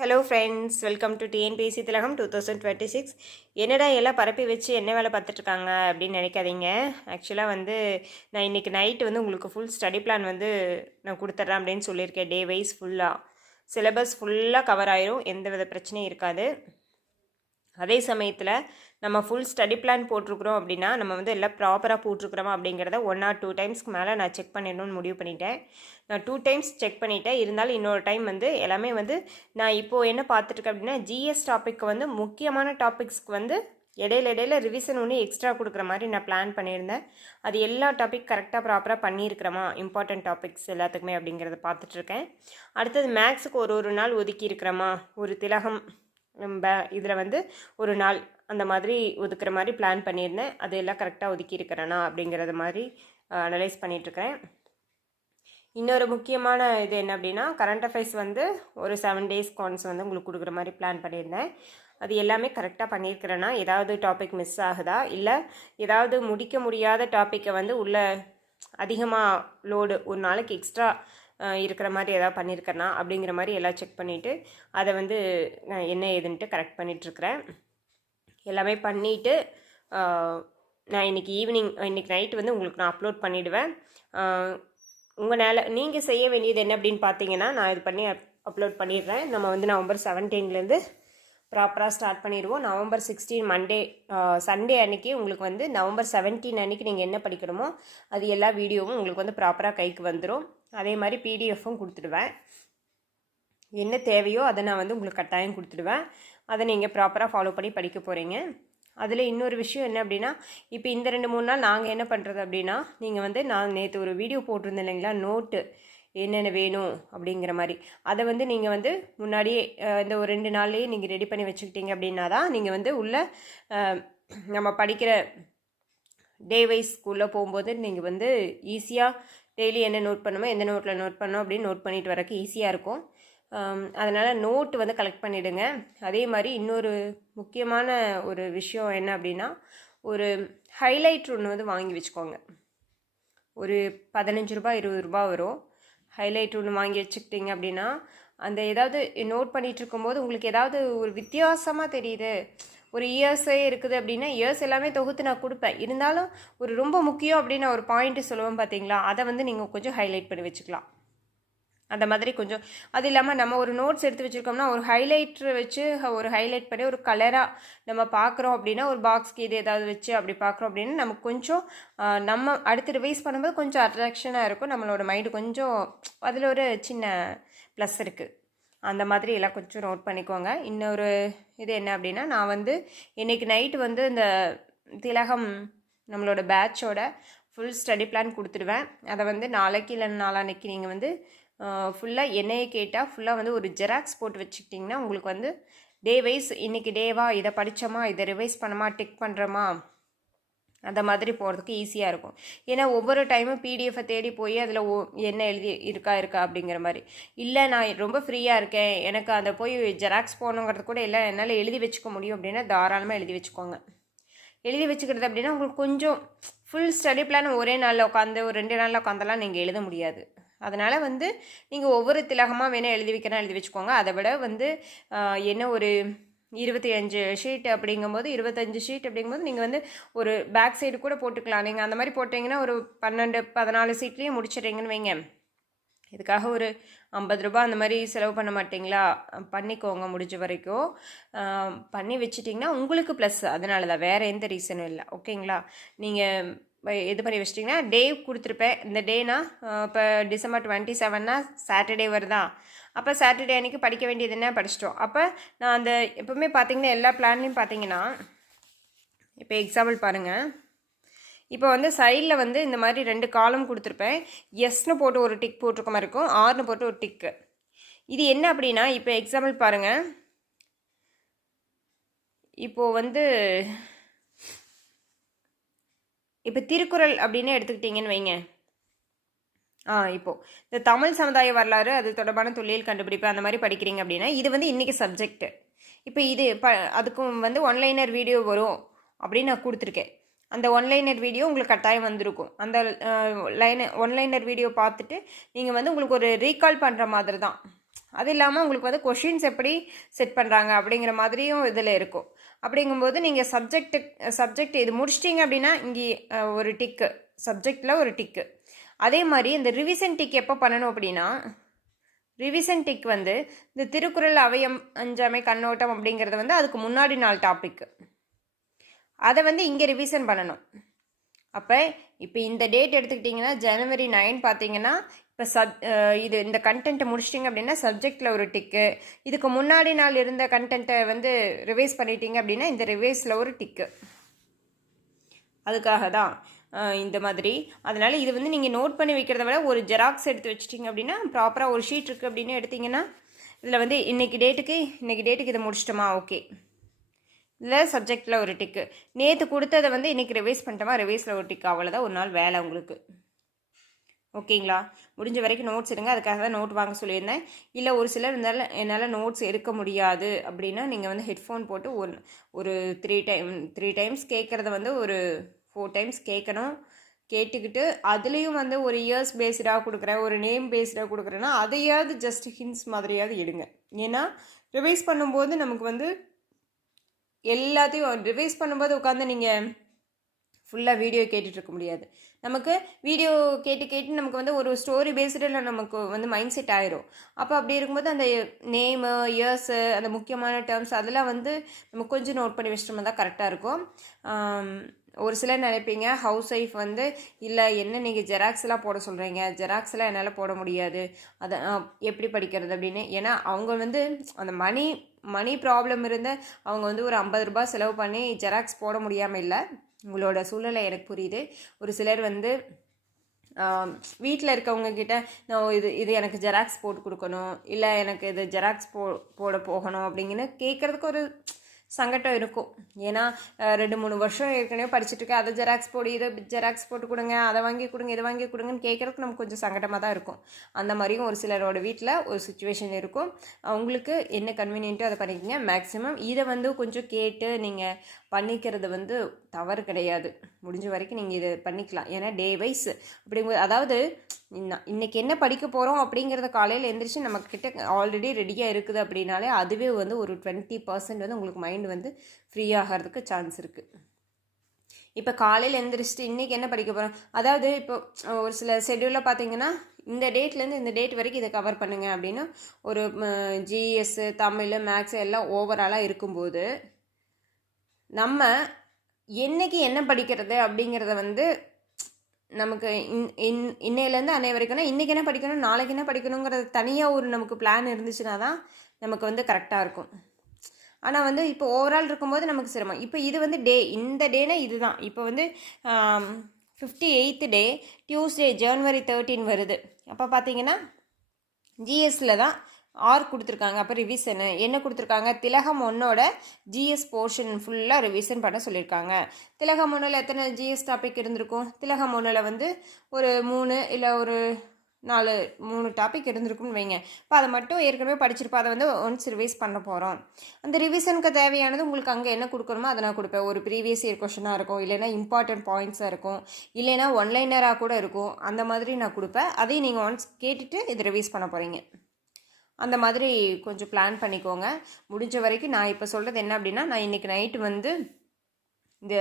Hello friends welcome to TNPSC Thilagam two thousand twenty six என்னடா எல்லாம் பரப்பி வச்சு என்ன வேலை பார்த்துட்ருக்காங்க அப்படின்னு நினைக்காதீங்க. ஆக்சுவலாக வந்து நான் இன்றைக்கி நைட்டு வந்து உங்களுக்கு ஃபுல் ஸ்டடி பிளான் வந்து நான் கொடுத்துட்றேன் அப்படின்னு சொல்லியிருக்கேன். டே வைஸ் ஃபுல்லாக சிலபஸ் ஃபுல்லாக கவர் ஆயிரும். எந்த வித பிரச்சனையும் இருக்காது. அதே சமயத்தில் நம்ம ஃபுல் ஸ்டடி பிளான் போட்டிருக்கிறோம் அப்படின்னா நம்ம வந்து எல்லாம் ப்ராப்பராக போட்டிருக்கிறோமா அப்படிங்கிறத ஒன் ஆர் டூ டைம்ஸ்க்கு மேலே நான் செக் பண்ணிடணும்னு முடிவு பண்ணிட்டேன். நான் டூ டைம்ஸ் செக் பண்ணிட்டேன். இருந்தாலும் இன்னொரு டைம் வந்து எல்லாமே வந்து நான் இப்போது என்ன பார்த்துட்ருக்கேன் அப்படின்னா ஜிஎஸ் டாபிக் வந்து முக்கியமான டாபிக்ஸ்க்கு வந்து இடையில இடையில ரிவிஷன் ஒன்று எக்ஸ்ட்ரா கொடுக்குற மாதிரி நான் பிளான் பண்ணியிருந்தேன். அது எல்லா டாபிக் கரெக்டாக ப்ராப்பராக பண்ணியிருக்கிறோமா? இம்பார்ட்டன்ட் டாபிக்ஸ் எல்லாத்துக்குமே அப்படிங்கிறத பார்த்துட்ருக்கேன் அடுத்தது மேக்ஸுக்கு ஒரு ஒரு நாள் ஒதுக்கி இருக்கிறோமா? ஒரு திலகம் இதில் வந்து ஒரு நாள் அந்த மாதிரி ஒதுக்குற மாதிரி பிளான் பண்ணியிருந்தேன். அது எல்லாம் கரெக்டாக ஒதுக்கி இருக்கிறேனா அப்படிங்கிறத மாதிரி அனலைஸ் பண்ணிகிட்ருக்கிறேன் இன்னொரு முக்கியமான இது என்ன அப்படின்னா கரண்ட் அஃபேர்ஸ் வந்து ஒரு செவன் டேஸ் கான்ஸ் வந்து உங்களுக்கு கொடுக்குற மாதிரி பிளான் பண்ணியிருந்தேன். அது எல்லாமே கரெக்டாக பண்ணியிருக்கிறேன்னா ஏதாவது டாபிக் மிஸ் ஆகுதா? இல்லை ஏதாவது முடிக்க முடியாத டாப்பிக்கை வந்து உள்ள அதிகமாக லோடு ஒரு நாளைக்கு எக்ஸ்ட்ரா இருக்கிற மாதிரி ஏதாவது பண்ணியிருக்கேனா அப்படிங்கிற மாதிரி எல்லாம் செக் பண்ணிவிட்டு அதை வந்து நான் என்ன ஏதுன்ட்டு கரெக்ட் பண்ணிகிட்ருக்கிறேன் எல்லாமே பண்ணிவிட்டு நான் இன்றைக்கி ஈவினிங் இன்றைக்கி நைட்டு வந்து உங்களுக்கு நான் அப்லோட் பண்ணிவிடுவேன் உங்கள் நீங்கள் செய்ய வேண்டியது என்ன அப்படின்னு பார்த்தீங்கன்னா நான் இது பண்ணி அப்லோட் பண்ணிடுறேன். நம்ம வந்து நவம்பர் செவன்டீன்லேருந்து ப்ராப்பராக ஸ்டார்ட் பண்ணிடுவோம். நவம்பர் சிக்ஸ்டீன் மண்டே சண்டே அன்றைக்கி உங்களுக்கு வந்து நவம்பர் செவன்டீன் அன்றைக்கி நீங்கள் என்ன படிக்கணுமோ அது எல்லா வீடியோவும் உங்களுக்கு வந்து ப்ராப்பராக கைக்கு வந்துடும் அதே மாதிரி பிடிஎஃப்பும் கொடுத்துடுவேன். என்ன தேவையோ அதை நான் வந்து உங்களுக்கு கட்டாயம் கொடுத்துடுவேன். அதை நீங்கள் ப்ராப்பராக ஃபாலோ பண்ணி படிக்க போகிறீங்க அதில் இன்னொரு விஷயம் என்ன அப்படின்னா இப்போ இந்த ரெண்டு மூணு நாள் நாங்கள் என்ன பண்ணுறது அப்படின்னா நீங்கள் வந்து நான் நேற்று ஒரு வீடியோ போட்டிருந்தேன் இல்லைங்களா நோட்டு என்னென்ன வேணும் அப்படிங்கிற மாதிரி. அதை வந்து நீங்கள் வந்து முன்னாடியே இந்த ஒரு ரெண்டு நாள்லேயே நீங்கள் ரெடி பண்ணி வச்சுக்கிட்டீங்க அப்படின்னா தான் நீங்கள் வந்து உள்ள நம்ம படிக்கிற டே வைஸ் ஸ்கூலில் போகும்போது நீங்கள் வந்து ஈஸியாக டெய்லி என்ன நோட் பண்ணுமோ எந்த நோட்டில் நோட் பண்ணோம் அப்படின்னு நோட் பண்ணிட்டு வரக்கு ஈஸியாக இருக்கும். அதனால் நோட்டு வந்து கலெக்ட் பண்ணிவிடுங்க அதே மாதிரி இன்னொரு முக்கியமான ஒரு விஷயம் என்ன அப்படின்னா ஒரு ஹைலைட் ஒன்று வந்து வாங்கி வச்சுக்கோங்க. ஒரு பதினஞ்சு ரூபா இருபது ரூபா வரும். ஹைலைட் ஒன்று வாங்கி வச்சுக்கிட்டிங்க அப்படின்னா அந்த ஏதாவது நோட் பண்ணிகிட்டு இருக்கும்போது உங்களுக்கு ஏதாவது ஒரு வித்தியாசமாக தெரியுது. ஒரு இயர்ஸே இருக்குது அப்படின்னா இயர்ஸ் எல்லாமே தொகுத்து நான் கொடுப்பேன். இருந்தாலும் ஒரு ரொம்ப முக்கியம் அப்படின்னு ஒரு பாயிண்ட்டு சொல்லுவேன் பார்த்தீங்களா அதை வந்து நீங்கள் கொஞ்சம் ஹைலைட் பண்ணி வச்சுக்கலாம். அந்த மாதிரி கொஞ்சம் அது இல்லாமல் நம்ம ஒரு நோட்ஸ் எடுத்து வச்சுருக்கோம்னா ஒரு ஹைலைட்ரு வச்சு ஒரு ஹைலைட் பண்ணி ஒரு கலராக நம்ம பார்க்குறோம் அப்படின்னா ஒரு பாக்ஸ்க்கு இது ஏதாவது வச்சு அப்படி பார்க்குறோம் அப்படின்னா நமக்கு கொஞ்சம் நம்ம அடுத்து ரிவைஸ் பண்ணும்போது கொஞ்சம் அட்ராக்ஷனாக இருக்கும். நம்மளோட மைண்டு கொஞ்சம் அதில் ஒரு சின்ன ப்ளஸ் இருக்குது அந்த மாதிரி எல்லாம் கொஞ்சம் நோட் பண்ணிக்கோங்க. இன்னொரு இது என்ன அப்படின்னா நான் வந்து இன்றைக்கி நைட்டு வந்து இந்த திலகம் நம்மளோட பேட்சோட ஃபுல் ஸ்டடி பிளான் கொடுத்துடுவேன். அதை வந்து நாளைக்கு இல்லை நாளான்னைக்கு நீங்கள் வந்து ஃபுல்லாக என்னையே கேட்டால் ஃபுல்லாக வந்து ஒரு ஜெராக்ஸ் போட்டு வச்சுக்கிட்டிங்கன்னா உங்களுக்கு வந்து டே வைஸ் இன்றைக்கி டேவா இதை படித்தோமா இதை ரிவைஸ் பண்ணமா டிக் பண்ணுறோமா அந்த மாதிரி போகிறதுக்கு ஈஸியாக இருக்கும். ஏன்னா ஒவ்வொரு டைமும் பிடிஎஃபை தேடி போய் அதில் ஓ என்ன எழுதி இருக்கா இருக்கா அப்படிங்கிற மாதிரி. இல்லை நான் ரொம்ப ஃப்ரீயாக இருக்கேன். எனக்கு அதை போய் ஜெராக்ஸ் போகணுங்கிறது கூட இல்லை. என்னால் எழுதி வச்சுக்க முடியும் அப்படின்னா தாராளமாக எழுதி வச்சுக்கோங்க. எழுதி வச்சுக்கிறது அப்படின்னா உங்களுக்கு கொஞ்சம் ஃபுல் ஸ்டடி பிளான் ஒரே நாளில் உட்காந்து ஒரு ரெண்டு நாளில் உட்காந்தெல்லாம் நீங்கள் எழுத முடியாது. அதனால் வந்து நீங்கள் ஒவ்வொரு திலகமாக வேணால் எழுதி வைக்கணும் எழுதி வச்சுக்கோங்க. அதை விட வந்து என்ன ஒரு இருபத்தி அஞ்சு ஷீட் அப்படிங்கும்போது இருபத்தஞ்சு ஷீட் அப்படிங்கும்போது நீங்கள் வந்து ஒரு பேக் சைடு கூட போட்டுக்கலாம். நீங்கள் அந்த மாதிரி போட்டிங்கன்னா ஒரு பன்னெண்டு பதினாலு சீட்லேயும் முடிச்சிடுறீங்கன்னு வைங்க. இதுக்காக ஒரு ஐம்பது ரூபா அந்த மாதிரி செலவு பண்ண மாட்டிங்களா? பண்ணிக்கோங்க முடிஞ்ச வரைக்கும். பண்ணி வச்சிட்டிங்கன்னா உங்களுக்கு ப்ளஸ் அதனால தான் வேறு எந்த ரீசனும் இல்லை. ஓகேங்களா நீங்கள் இது பண்ணி வச்சிட்டிங்கன்னா டே கொடுத்துருப்பேன். இந்த டேனா இப்போ டிசம்பர் டுவெண்ட்டி செவன்னா சாட்டர்டே வருதா? அப்போ சாட்டர்டே அன்றைக்கி படிக்க வேண்டியது என்ன? படிச்சிட்டோம். அப்போ நான் அந்த எப்போவுமே பார்த்தீங்கன்னா எல்லா பிளான்லேயும் பார்த்தீங்கன்னா இப்போ எக்ஸாம்பிள் பாருங்கள் இப்போ வந்து சைடில் வந்து இந்த மாதிரி ரெண்டு காலம் கொடுத்துருப்பேன். எஸ்னு போட்டு ஒரு டிக் போட்டிருக்க மாதிரி இருக்கும். ஆறுனு போட்டு ஒரு டிக்கு இது என்ன அப்படின்னா இப்போ எக்ஸாம்பிள் பாருங்கள் இப்போது வந்து இப்போ திருக்குறள் அப்படின்னு எடுத்துக்கிட்டிங்கன்னு வைங்க. ஆ இப்போது இந்த தமிழ் சமுதாய வரலாறு அது தொடர்பான தொழில் கண்டுபிடிப்பு அந்த மாதிரி படிக்கிறீங்க அப்படின்னா இது வந்து இன்றைக்கி சப்ஜெக்ட் இப்போ இது ப அதுக்கும் வந்து ஒன்லைனர் வீடியோ வரும் அப்படின்னு நான் கொடுத்துருக்கேன். அந்த ஒன்லைனர் வீடியோ உங்களுக்கு கட்டாயம் வந்திருக்கும். அந்த லைன ஒன்லைனர் வீடியோ பார்த்துட்டு நீங்கள் வந்து உங்களுக்கு ஒரு ரீகால் பண்ணுற மாதிரி தான் அது இல்லாமல் உங்களுக்கு வந்து கொஷின்ஸ் எப்படி செட் பண்ணுறாங்க அப்படிங்கிற மாதிரியும் இதில் இருக்கும். அப்படிங்கும்போது நீங்கள் சப்ஜெக்ட் சப்ஜெக்ட் இது முடிச்சிட்டிங்க அப்படின்னா இங்கே ஒரு டிக்கு சப்ஜெக்டில் ஒரு டிக்கு அதே மாதிரி இந்த ரிவிஷன் டிக் எப்போ பண்ணணும் அப்படின்னா ரிவிஷன் டிக் வந்து இந்த திருக்குறள் அவயம் அஞ்சாமை கண்ணோட்டம் அப்படிங்கிறது வந்து அதுக்கு முன்னாடி நாள் டாபிக் அதை வந்து இங்கே ரிவிஷன் பண்ணணும். அப்போ இப்போ இந்த டேட் எடுத்துக்கிட்டிங்கன்னா ஜனவரி நைன் பார்த்தீங்கன்னா இப்போ சப் இது இந்த கண்டென்ட்டை முடிச்சிட்டிங்க அப்படின்னா சப்ஜெக்டில் ஒரு டிக்கு இதுக்கு முன்னாடி நாள் இருந்த கண்டென்ட்டை வந்து ரிவைஸ் பண்ணிட்டீங்க அப்படின்னா இந்த ரிவைஸில் ஒரு டிக்கு அதுக்காக தான் இந்த மாதிரி. அதனால் இது வந்து நீங்கள் நோட் பண்ணி வைக்கிறத விட ஒரு ஜெராக்ஸ் எடுத்து வச்சிட்டிங்க அப்படின்னா ப்ராப்பராக ஒரு ஷீட் இருக்குது அப்படின்னு எடுத்தீங்கன்னா இதில் வந்து இன்றைக்கி டேட்டுக்கு இன்றைக்கி டேட்டுக்கு இதை முடிச்சிட்டோமா? ஓகே இல்லை சப்ஜெக்டில் ஒரு டிக்கு நேற்று கொடுத்ததை வந்து இன்றைக்கி ரிவைஸ் பண்ணிட்டோமா? ரிவைஸில் ஒரு டிக்கு அவ்வளோதான் ஒரு நாள் வேலை உங்களுக்கு. ஓகேங்களா? முடிஞ்ச வரைக்கும் நோட்ஸ் எடுங்க. அதுக்காக தான் நோட் வாங்க சொல்லியிருந்தேன். இல்லை ஒரு சிலர் இருந்தாலும் என்னால் நோட்ஸ் எடுக்க முடியாது அப்படின்னா நீங்கள் வந்து ஹெட்ஃபோன் போட்டு ஒரு ஒரு த்ரீ டைம் த்ரீ டைம்ஸ் கேட்குறத வந்து ஒரு ஃபோர் டைம்ஸ் கேட்கணும். கேட்டுக்கிட்டு அதுலேயும் வந்து ஒரு இயர்ஸ் பேஸ்டாக கொடுக்குறேன் ஒரு நேம் பேஸ்டாக கொடுக்குறேன்னா அதையாவது ஜஸ்ட் ஹின்ஸ் மாதிரியாவது எடுங்க. ஏன்னா ரிவைஸ் பண்ணும்போது நமக்கு வந்து எல்லாத்தையும் ரிவைஸ் பண்ணும்போது உட்காந்து நீங்கள் ஃபுல்லாக வீடியோ கேட்டுட்ருக்க முடியாது. நமக்கு வீடியோ கேட்டு கேட்டு நமக்கு வந்து ஒரு ஸ்டோரி பேஸ்டில் நமக்கு வந்து மைண்ட் செட் ஆயிரும். அப்போ அப்படி இருக்கும்போது அந்த நேமு இயர்ஸு அந்த முக்கியமான டேர்ம்ஸ் அதெல்லாம் வந்து நம்ம கொஞ்சம் நோட் பண்ணி வச்சிட்டோம்னா தான் கரெக்டாக இருக்கும். ஒரு சிலர் நினைப்பீங்க ஹவுஸ் ஒய்ஃப் வந்து இல்லை என்ன நீங்கள் ஜெராக்ஸ்லாம் போட சொல்கிறீங்க ஜெராக்ஸ்லாம் என்னால் போட முடியாது. அதை எப்படி படிக்கிறது? அப்படின்னு. ஏன்னா அவங்க வந்து அந்த மணி மணி ப்ராப்ளம் இருந்த அவங்க வந்து ஒரு ஐம்பது ரூபாய் செலவு பண்ணி ஜெராக்ஸ் போட முடியாமல் இல்லை. உங்களோட சூழ்நிலை எனக்கு புரியுது. ஒரு சிலர் வந்து வீட்டில் இருக்கவங்க கிட்ட நான் இது இது எனக்கு ஜெராக்ஸ் போட்டு கொடுக்கணும். இல்லை எனக்கு இது ஜெராக்ஸ் போ போட போகணும். அப்படிங்கன்னு கேட்குறதுக்கு ஒரு சங்கடம் இருக்கும். ஏன்னா ரெண்டு மூணு வருஷம் ஏற்கனவே படிச்சுட்ருக்கேன் அதை ஜெராக்ஸ் போடு இதை ஜெராக்ஸ் போட்டு கொடுங்க அதை வாங்கி கொடுங்க இதை வாங்கி கொடுங்கன்னு கேட்குறதுக்கு நமக்கு கொஞ்சம் சங்கடமாக தான் இருக்கும். அந்த மாதிரியும் ஒரு சிலரோட வீட்டில் ஒரு சுச்சுவேஷன் இருக்கும். அவங்களுக்கு என்ன கன்வீனியன்ட்டோ அதை பண்ணிக்கோங்க. மேக்ஸிமம் இதை வந்து கொஞ்சம் கேட்டு நீங்கள் பண்ணிக்கிறது வந்து தவறு கிடையாது. முடிஞ்ச வரைக்கும் நீங்கள் இதை பண்ணிக்கலாம். ஏன்னா டே வைஸ் அப்படிங்கும்போது அதாவது இன்னைக்கு என்ன படிக்க போகிறோம் அப்படிங்கிறத காலையில் எழுந்திரிச்சு நம்ம கிட்ட ஆல்ரெடி ரெடியாக இருக்குது அப்படின்னாலே அதுவே வந்து ஒரு டுவெண்ட்டி பர்சன்ட் வந்து உங்களுக்கு மைண்ட் வந்து ஃப்ரீ ஆகிறதுக்கு சான்ஸ் இருக்குது இப்போ காலையில் எழுந்திரிச்சிட்டு இன்றைக்கி என்ன படிக்க போகிறோம் அதாவது இப்போ ஒரு சில ஷெட்யூலில் பார்த்தீங்கன்னா இந்த டேட்லேருந்து இந்த டேட் வரைக்கும் இதை கவர் பண்ணுங்கள் அப்படின்னு ஒரு ஜிஎஸ் தமிழ் மேக்ஸ் எல்லாம் ஓவராலாக இருக்கும்போது நம்ம என்னைக்கு என்ன படிக்கிறது அப்படிங்கிறத வந்து நமக்கு இன் இன் இன்னையிலேருந்து அன்னை வரைக்கும்னா இன்றைக்கி என்ன படிக்கணும் நாளைக்கு என்ன படிக்கணுங்கிறது தனியாக ஒரு நமக்கு பிளான் இருந்துச்சுன்னா தான் நமக்கு வந்து கரெக்டாக இருக்கும். ஆனால் வந்து இப்போ ஓவரால் இருக்கும்போது நமக்கு சிரமம். இப்போ இது வந்து டே இந்த டேனா இதுதான். இப்போ வந்து ஃபிஃப்டி எயித்து டே டியூஸ்டே ஜனவரி தேர்ட்டீன் வருது. அப்போ பார்த்தீங்கன்னா ஜிஎஸ்ல தான் ஆர் கொடுத்துருக்காங்க. அப்போ ரிவிஷனு என்ன? கொடுத்துருக்காங்க? திலகம் ஒன்னோட ஜிஎஸ் போர்ஷன் ஃபுல்லாக ரிவிஷன் பண்ண சொல்லியிருக்காங்க திலகம் ஒன்றில் எத்தனை ஜிஎஸ் டாபிக் இருந்திருக்கும்? திலகம் ஒன்றில் வந்து ஒரு மூணு இல்லை ஒரு நாலு மூணு டாபிக் இருந்திருக்கும்னு வைங்க. இப்போ அதை மட்டும் ஏற்கனவே படிச்சிருப்போம். அதை வந்து ஒன்ஸ் ரிவைஸ் பண்ண போகிறோம் அந்த ரிவிஷனுக்கு தேவையானது உங்களுக்கு அங்கே என்ன கொடுக்கணுமோ அதை நான் கொடுப்பேன். ஒரு ப்ரீவியஸ் இயர் கொஷனாக இருக்கும். இல்லைன்னா இம்பார்ட்டன்ட் பாயிண்ட்ஸாக இருக்கும். இல்லைன்னா ஒன்லைனராக கூட இருக்கும். அந்த மாதிரி நான் கொடுப்பேன். அதையும் நீங்கள் ஒன்ஸ் கேட்டுட்டு இதை ரிவைஸ் பண்ண போகிறீங்க அந்த மாதிரி கொஞ்சம் பிளான் பண்ணிக்கோங்க. முடிஞ்ச வரைக்கும் நான் இப்போ சொல்கிறது என்ன அப்படின்னா நான் இன்றைக்கி நைட்டு வந்து இந்த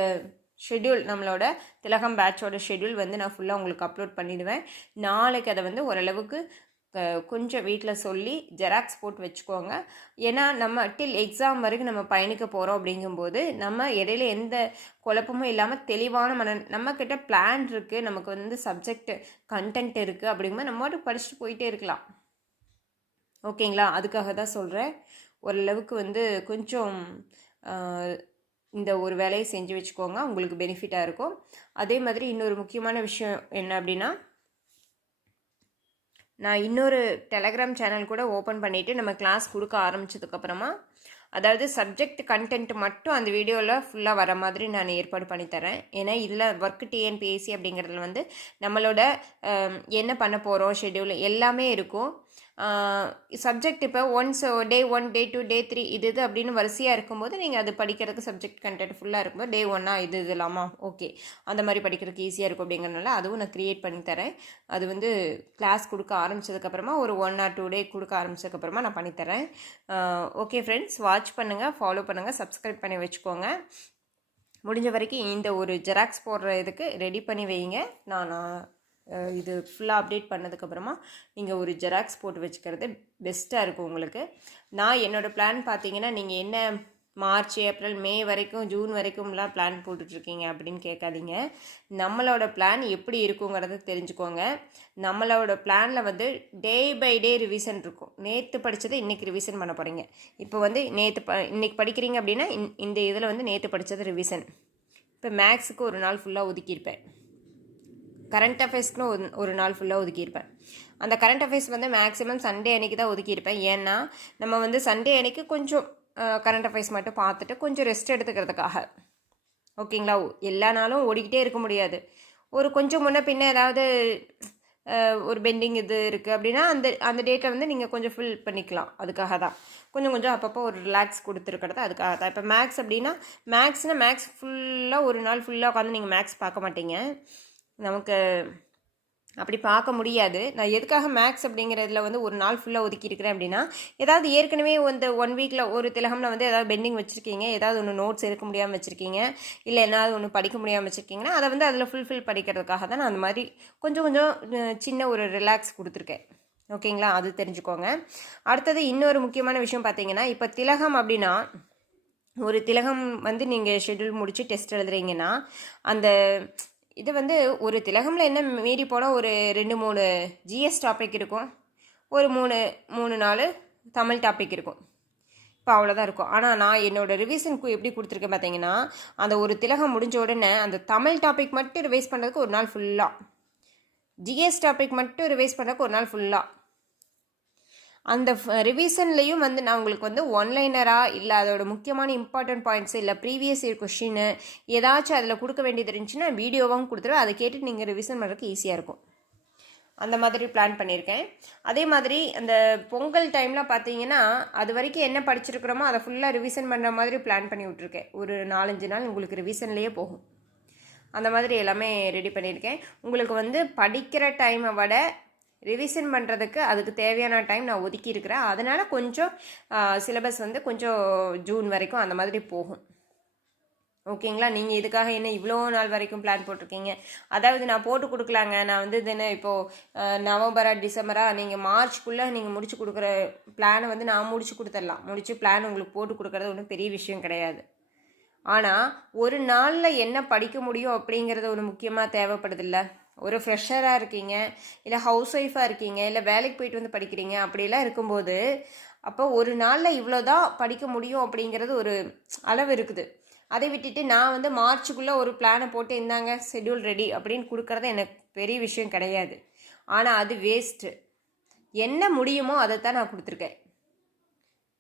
ஷெட்யூல் நம்மளோட திலகம் பேட்சோட ஷெட்யூல் வந்து நான் ஃபுல்லாக உங்களுக்கு அப்லோட் பண்ணிடுவேன். நாளைக்கு அதை வந்து ஓரளவுக்கு கொஞ்சம் வீட்டில் சொல்லி ஜெராக்ஸ் போட்டு வச்சுக்கோங்க. ஏன்னா நம்ம டில் எக்ஸாம் வரைக்கும் நம்ம பயணிக்க போகிறோம் அப்படிங்கும்போது நம்ம இடையில எந்த குழப்பமும் இல்லாமல் தெளிவான மன நம்மக்கிட்ட பிளான் இருக்குது நமக்கு வந்து சப்ஜெக்ட் கண்டென்ட் இருக்குது அப்படிங்கும்போது நம்ம மட்டும் படிச்சுட்டு போயிட்டே இருக்கலாம். ஓகேங்களா? அதுக்காக தான் சொல்கிறேன் ஓரளவுக்கு வந்து கொஞ்சம் இந்த ஒரு வேலையை செஞ்சு வச்சுக்கோங்க. உங்களுக்கு பெனிஃபிட்டாக இருக்கும். அதே மாதிரி இன்னொரு முக்கியமான விஷயம் என்ன அப்படின்னா நான் இன்னொரு டெலகிராம் சேனல் கூட ஓப்பன் பண்ணிவிட்டு நம்ம கிளாஸ் கொடுக்க ஆரம்பிச்சதுக்கப்புறமா அதாவது சப்ஜெக்ட் கண்டென்ட் மட்டும் அந்த வீடியோவில் ஃபுல்லாக வர மாதிரி நான் ஏற்பாடு பண்ணித்தரேன் ஏன்னா இதில் ஒர்க் டிஎன்பிஎஸ்சி அப்படிங்கிறதுல வந்து நம்மளோட என்ன பண்ண போகிறோம் ஷெட்யூல் எல்லாமே இருக்கும். சப்ஜெக்ட் இப்போ once day one day two day three இது இது அப்படின்னு வரிசையாக இருக்கும்போது நீங்கள் அது படிக்கிறதுக்கு சப்ஜெக்ட் கண்டென்ட் ஃபுல்லாக இருக்கும்போது டே ஒன்னா இது இது இல்லாமா ஓகே அந்த மாதிரி படிக்கிறதுக்கு ஈஸியாக இருக்கும் அப்படிங்கிறனால அதுவும் நான் க்ரியேட் பண்ணி தரேன். அது வந்து கிளாஸ் கொடுக்க ஆரம்பிச்சதுக்கப்புறமா ஒரு ஒன் ஆர் டூ டே கொடுக்க ஆரம்பித்ததுக்கப்புறமா நான் பண்ணித்தரேன் ஓகே ஃப்ரெண்ட்ஸ் வாட்ச் பண்ணுங்கள் ஃபாலோ பண்ணுங்கள் சப்ஸ்கிரைப் பண்ணி வச்சுக்கோங்க. முடிஞ்ச வரைக்கும் இந்த ஒரு ஜெராக்ஸ் போடுற இதுக்கு ரெடி பண்ணி வைங்க. நான் நான் இது ஃபுல்லாக அப்டேட் பண்ணதுக்கப்புறமா நீங்கள் ஒரு ஜெராக்ஸ் போட்டு வச்சுக்கிறது பெஸ்ட்டாக இருக்கும் உங்களுக்கு. நான் என்னோடய பிளான் பார்த்தீங்கன்னா நீங்கள் என்ன மார்ச் ஏப்ரல் மே வரைக்கும் ஜூன் வரைக்கும்லாம் பிளான் போட்டுட்ருக்கீங்க அப்படின்னு கேட்காதீங்க. நம்மளோட பிளான் எப்படி இருக்குங்கிறத தெரிஞ்சுக்கோங்க. நம்மளோட பிளானில் வந்து டே பை டே ரிவிஷன் இருக்கும். நேற்று படித்ததை இன்றைக்கி ரிவிஷன் பண்ண போகிறீங்க இப்போ வந்து நேற்று ப இன்றைக்கி படிக்கிறீங்க அப்படின்னா இந்த- இந்த இதில் வந்து நேற்று படித்தது ரிவிஷன் இப்போ மேக்ஸுக்கு ஒரு நாள் ஃபுல்லாக ஒதுக்கியிருப்பேன். கரண்ட் அஃபேர்ஸ்க்குன்னு ஒரு ஒரு நாள் ஃபுல்லாக ஒதுக்கியிருப்பேன். அந்த கரண்ட் அஃபேர்ஸ் வந்து மேக்ஸிமம் சண்டே அன்னைக்கு தான் ஒதுக்கியிருப்பேன். ஏன்னா நம்ம வந்து சண்டே அன்னைக்கு கொஞ்சம் கரண்ட் அஃபேர்ஸ் மட்டும் பார்த்துட்டு கொஞ்சம் ரெஸ்ட் எடுத்துக்கிறதுக்காக. ஓகேங்களா? எல்லா நாளும் ஓடிக்கிட்டே இருக்க முடியாது. ஒரு கொஞ்சம் முன்ன பின்ன ஏதாவது ஒரு பெண்டிங் இது இருக்குது அப்படின்னா அந்த அந்த டேட்டை வந்து நீங்கள் கொஞ்சம் ஃபில் பண்ணிக்கலாம். அதுக்காக தான். கொஞ்சம் கொஞ்சம் அப்பப்போ ஒரு ரிலாக்ஸ் கொடுத்துருக்கிறது அதுக்காக தான். இப்போ மேக்ஸ் அப்படின்னா மேக்ஸ்னால் மேக்ஸ் ஃபுல்லாக ஒரு நாள் ஃபுல்லாக உட்காந்து நீங்கள் மேக்ஸ் பார்க்க மாட்டீங்க. நமக்கு அப்படி பார்க்க முடியாது. நான் எதுக்காக மேக்ஸ் அப்படிங்கிறதுல வந்து ஒரு நாள் ஃபுல்லாக ஒதுக்கியிருக்கிறேன் அப்படின்னா ஏதாவது ஏற்கனவே இந்த ஒன் வீக்கில் ஒரு திலகம்ல வந்து ஏதாவது பெண்டிங் வச்சுருக்கீங்க ஏதாவது ஒன்று நோட்ஸ் எடுக்க முடியாமல் வச்சுருக்கீங்க இல்லை ஏதாவது ஒன்று படிக்க முடியாமல் வச்சுருக்கீங்கன்னா அதை வந்து அதில் ஃபுல்ஃபில் படிக்கிறதுக்காக தான் நான் அந்த மாதிரி கொஞ்சம் கொஞ்சம் சின்ன ஒரு ரிலாக்ஸ் கொடுத்துருக்கேன். ஓகேங்களா? அது தெரிஞ்சுக்கோங்க. அடுத்தது இன்னொரு முக்கியமான விஷயம் பார்த்தீங்கன்னா இப்போ திலகம் அப்படின்னா ஒரு திலகம் வந்து நீங்கள் ஷெட்யூல் முடித்து டெஸ்ட் எழுதுறீங்கன்னா அந்த இது வந்து ஒரு திலகமில் என்ன மீறி போனால் ஒரு ரெண்டு மூணு ஜிஎஸ் டாபிக் இருக்கும். ஒரு மூணு மூணு நாலு தமிழ் டாபிக் இருக்கும். இப்போ அவ்வளோதான் இருக்கும். ஆனால் நான் என்னோட ரிவிஷனுக்கு எப்படி கொடுத்துருக்கேன் பார்த்தீங்கன்னா அந்த ஒரு திலகம் முடிஞ்ச உடனே அந்த தமிழ் டாபிக் மட்டும் ரிவைஸ் பண்ணுறதுக்கு ஒரு நாள் ஃபுல்லாக ஜிஎஸ் டாபிக் மட்டும் ரிவைஸ் பண்ணுறதுக்கு ஒரு நாள் ஃபுல்லாக அந்த ரிவிஷன்லேயும் வந்து நான் உங்களுக்கு வந்து ஒன்லைனராக இல்லை அதோட முக்கியமான இம்பார்ட்டன்ட் பாயிண்ட்ஸ் இல்லை ப்ரீவியஸ் இயர் கொஷின்னு ஏதாச்சும் அதில் கொடுக்க வேண்டியது இருந்துச்சுன்னா வீடியோவாகவும் கொடுத்துருவேன். அதை கேட்டு நீங்கள் ரிவிஷன் பண்ணுறதுக்கு ஈஸியாக இருக்கும். அந்த மாதிரி பிளான் பண்ணியிருக்கேன். அதே மாதிரி அந்த பொங்கல் டைமில் பார்த்தீங்கன்னா அது வரைக்கும் என்ன படிச்சிருக்கிறோமோ அதை ஃபுல்லாக ரிவிஷன் பண்ணுற மாதிரி பிளான் பண்ணி விட்ருக்கேன் ஒரு நாலஞ்சு நாள் உங்களுக்கு ரிவிஷன்லேயே போகும். அந்த மாதிரி எல்லாமே ரெடி பண்ணியிருக்கேன். உங்களுக்கு வந்து படிக்கிற டைமை விட ரிவிஷன் பண்ணுறதுக்கு அதுக்கு தேவையான டைம் நான் ஒதுக்கி இருக்கிறேன். அதனால் கொஞ்சம் சிலபஸ் வந்து கொஞ்சம் ஜூன் வரைக்கும் அந்த மாதிரி போகும். ஓகேங்களா? நீங்கள் இதுக்காக என்ன இவ்வளோ நாள் வரைக்கும் பிளான் போட்டிருக்கீங்க? அதாவது நான் போட்டு கொடுக்கலாங்க. நான் வந்து இது என்ன இப்போது நவம்பரா டிசம்பரா நீங்கள் மார்ச்க்குள்ளே நீங்கள் முடிச்சு கொடுக்குற பிளானை வந்து நான் முடிச்சு கொடுத்துடலாம். முடிச்சு பிளான் உங்களுக்கு போட்டு கொடுக்குறது ஒன்றும் பெரிய விஷயம் கிடையாது. ஆனால் ஒரு நாளில் என்ன படிக்க முடியும் அப்படிங்கிறது ஒரு முக்கியமாக தேவைப்படுதில்ல. ஒரு ஃப்ரெஷராக இருக்கீங்க இல்லை ஹவுஸ் ஒய்ஃபாக இருக்கீங்க இல்லை வேலைக்கு போயிட்டு வந்து படிக்கிறீங்க அப்படிலாம் இருக்கும்போது அப்போ ஒரு நாளில் இவ்வளோதான் படிக்க முடியும் அப்படிங்கிறது ஒரு அளவு இருக்குது. அதை விட்டுட்டு நான் வந்து மார்ச்சுக்குள்ளே ஒரு பிளானை போட்டு இருந்தாங்க ஷெட்யூல் ரெடி அப்படின்னு கொடுக்குறது எனக்கு பெரிய விஷயம் கிடையாது. ஆனால் அது வேஸ்ட்டு என்ன முடியுமோ அதை தான் நான் கொடுத்துருக்கேன்.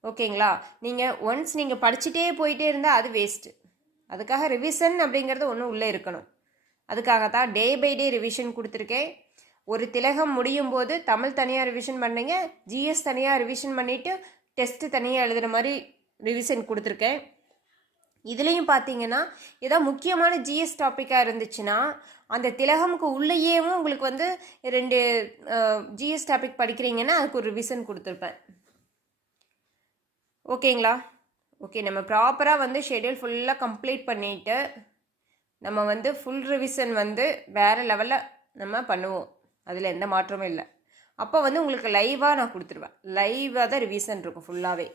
ஓகேங்களா? நீங்கள் ஒன்ஸ் நீங்கள் படிச்சுட்டே போயிட்டே இருந்தால் அது வேஸ்ட்டு அதுக்காக ரிவிஷன் அப்படிங்கிறது ஒன்று உள்ளே இருக்கணும். அதுக்காக தான் டே பை டே ரிவிஷன் கொடுத்துருக்கேன். ஒரு திலகம் முடியும் போது தமிழ் தனியாக ரிவிஷன் பண்ணுங்க ஜிஎஸ் தனியாக ரிவிஷன் பண்ணிவிட்டு டெஸ்ட்டு தனியாக எழுதுகிற மாதிரி ரிவிஷன் கொடுத்துருக்கேன். இதுலேயும் பார்த்தீங்கன்னா ஏதோ முக்கியமான ஜிஎஸ் டாப்பிக்காக இருந்துச்சுன்னா அந்த திலகமுக்கு உள்ளேயேவும் உங்களுக்கு வந்து ரெண்டு ஜிஎஸ் டாபிக் படிக்கிறீங்கன்னா அதுக்கு ஒரு ரிவிஷன் கொடுத்துருப்பேன். ஓகேங்களா ஓகே நம்ம ப்ராப்பராக வந்து ஷெட்யூல் ஃபுல்லாக கம்ப்ளீட் பண்ணிவிட்டு நம்ம வந்து ஃபுல் ரிவிஷன் வந்து வேறு லெவலில் நம்ம பண்ணுவோம். அதில் எந்த மாற்றமும் இல்லை. அப்போ வந்து உங்களுக்கு லைவாக நான் கொடுத்துருவேன். லைவாக தான் ரிவிஷன் இருக்கும் ஃபுல்லாகவே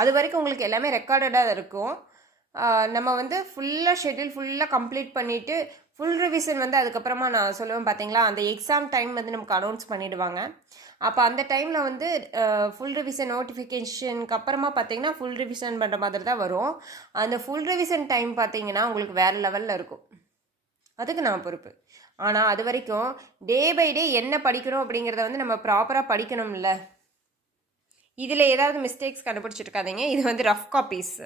அது வரைக்கும் உங்களுக்கு எல்லாமே ரெக்கார்டடாக இருக்கும். நம்ம வந்து ஃபுல்லாக ஷெட்யூல் ஃபுல்லாக கம்ப்ளீட் பண்ணிவிட்டு ஃபுல் ரிவிஷன் வந்து அதுக்கப்புறமா நான் சொல்லுவேன் பார்த்தீங்களா அந்த எக்ஸாம் டைம் வந்து நமக்கு அனௌன்ஸ் பண்ணிடுவாங்க. அப்போ அந்த டைமில் வந்து ஃபுல் ரிவிஷன் நோட்டிஃபிகேஷனுக்கு அப்புறமா பார்த்தீங்கன்னா ஃபுல் ரிவிஷன் பண்ணுற மாதிரி தான் வரும். அந்த ஃபுல் ரிவிஷன் டைம் பார்த்தீங்கன்னா உங்களுக்கு வேறு லெவலில் இருக்கும். அதுக்கு நான் பொறுப்பு. ஆனால் அது வரைக்கும் டே பை டே என்ன படிக்கிறோம் அப்படிங்கிறத வந்து நம்ம ப்ராப்பராக படிக்கணும்ல. இதில் ஏதாவது மிஸ்டேக்ஸ் கண்டுபிடிச்சிருக்காதீங்க இது வந்து ரஃப் காப்பீஸ்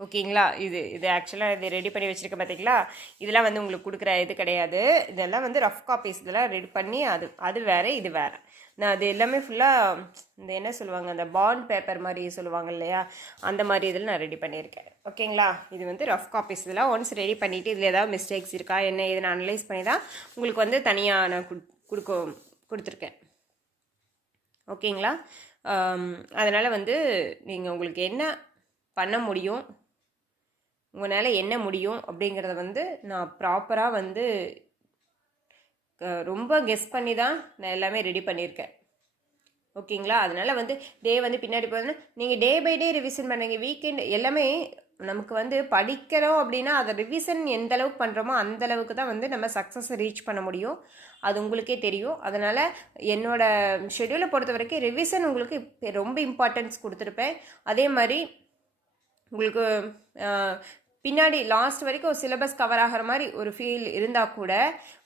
ஓகேங்களா? இது இது ஆக்சுவலாக இது ரெடி பண்ணி வச்சுருக்க பார்த்தீங்களா இதெல்லாம் வந்து உங்களுக்கு கொடுக்குற இது கிடையாது. இதெல்லாம் வந்து ரஃப் காப்பீஸ் இதெல்லாம் ரெடி பண்ணி அது அது வேறு இது வேறு. நான் அது எல்லாமே ஃபுல்லாக இந்த என்ன சொல்லுவாங்க? அந்த பாண்ட் பேப்பர் மாதிரி சொல்லுவாங்க இல்லையா? அந்த மாதிரி இதில் நான் ரெடி பண்ணியிருக்கேன். ஓகேங்களா? இது வந்து ரஃப் காப்பீஸ் இதெல்லாம் ஒன்ஸ் ரெடி பண்ணிவிட்டு இதில் ஏதாவது மிஸ்டேக்ஸ் இருக்கா? என்ன? ஏதுன்னு அனலைஸ் பண்ணி தான் உங்களுக்கு வந்து தனியாக நான் கொடுக்க கொடுத்துருக்கேன். ஓகேங்களா? அதனால் வந்து நீங்கள் உங்களுக்கு என்ன பண்ண முடியும்? உங்களால் என்ன முடியும் அப்படிங்கிறத வந்து நான் ப்ராப்பராக வந்து க- ரொம்ப கெஸ் பண்ணி தான் நான் எல்லாமே ரெடி பண்ணியிருக்கேன் ஓகேங்களா? அதனால் வந்து டே வந்து பின்னாடி போகிறது நீங்கள் டே பை டே ரிவிஷன் பண்ணுங்க. வீக்கெண்ட் எல்லாமே நமக்கு வந்து படிக்கிறோம் அப்படின்னா அதை ரிவிஷன் எந்த அளவுக்கு பண்ணுறோமோ அந்த அளவுக்கு தான் வந்து நம்ம சக்ஸஸை ரீச் பண்ண முடியும். அது உங்களுக்கே தெரியும். அதனால் என்னோடய ஷெட்யூலை பொறுத்த வரைக்கும் ரிவிஷன் உங்களுக்கு ரொம்ப இம்பார்ட்டன்ஸ் கொடுத்துருப்பேன். அதே மாதிரி உங்களுக்கு பின்னாடி லாஸ்ட் வரைக்கும் ஒரு சிலபஸ் கவர் ஆகிற மாதிரி ஒரு ஃபீல் இருந்தால் கூட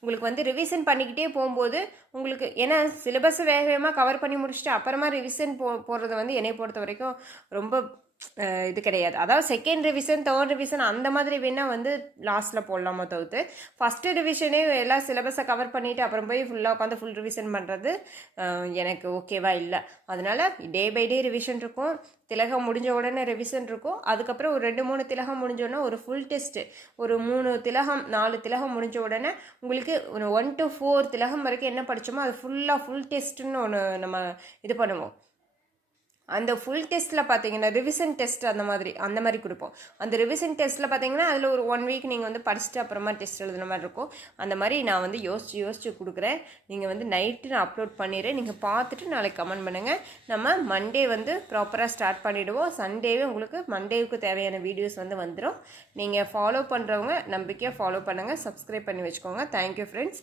உங்களுக்கு வந்து ரிவிஷன் பண்ணிக்கிட்டே போகும்போது உங்களுக்கு ஏன்னா சிலபஸ் வேக வேகமாக கவர் பண்ணி முடிச்சுட்டு அப்புறமா ரிவிஷன் போ போடுறது வந்து என்னை பொறுத்த வரைக்கும் ரொம்ப இது கிடையாது. அதாவது செகண்ட் ரிவிஷன் தேர்ட் ரிவிஷன் அந்த மாதிரி வேணால் வந்து லாஸ்ட்டில் போடலாமா தவிர்த்து ஃபஸ்ட்டு ரிவிஷனே எல்லா சிலபஸை கவர் பண்ணிவிட்டு அப்புறம் போய் ஃபுல்லாக உட்காந்து ஃபுல் ரிவிஷன் பண்ணுறது எனக்கு ஓகேவா இல்லை. அதனால் டே பை டே ரிவிஷன் இருக்கும். திலகம் முடிஞ்ச உடனே ரிவிஷன் இருக்கும். அதுக்கப்புறம் ஒரு ரெண்டு மூணு திலகம் முடிஞ்ச உடனே ஒரு ஃபுல் டெஸ்ட்டு ஒரு மூணு திலகம் நாலு திலகம் முடிஞ்ச உடனே உங்களுக்கு ஒரு ஒன் டு ஃபோர் திலகம் வரைக்கும் என்ன படித்தோமோ அது ஃபுல்லாக ஃபுல் டெஸ்ட்டுன்னு ஒன்று நம்ம இது பண்ணுவோம். அந்த ஃபுல் டெஸ்ட்டில் பார்த்தீங்கன்னா ரிவிஷன் டெஸ்ட் அந்த மாதிரி அந்த மாதிரி கொடுப்போம். அந்த ரிவிஷன் டெஸ்ட்டில் பார்த்தீங்கன்னா அதில் ஒரு ஒன் வீக் நீங்கள் வந்து படிச்சுட்டு அப்புறமா டெஸ்ட் எழுதுன மாதிரி இருக்கும். அந்த மாதிரி நான் வந்து யோசிச்சு யோசிச்சு கொடுக்குறேன். நீங்கள் வந்து நைட்டு நான் அப்லோட் பண்ணிடுறேன். நீங்கள் பார்த்துட்டு நாளைக்கு கமெண்ட் பண்ணுங்கள் நம்ம மண்டே வந்து ப்ராப்பராக ஸ்டார்ட் பண்ணிவிடுவோம் சண்டேவே உங்களுக்கு மண்டேவுக்கு தேவையான வீடியோஸ் வந்து வந்துடும் நீங்கள் ஃபாலோ பண்ணுறவங்க நம்பிக்கையாக ஃபாலோ பண்ணுங்கள் சப்ஸ்கிரைப் பண்ணி வச்சுக்கோங்க. Thank you friends